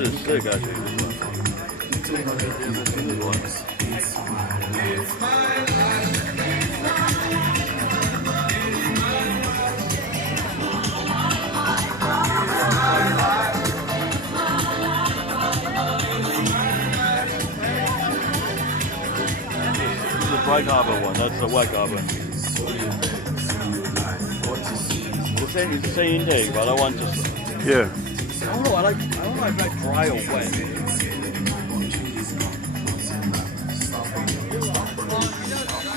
is sick, actually. This one. This is the Bright Harbor one. That's the White Harbor. It's the same intake, but I want just. Yeah. I don't know. I don't know if I like dry or wet.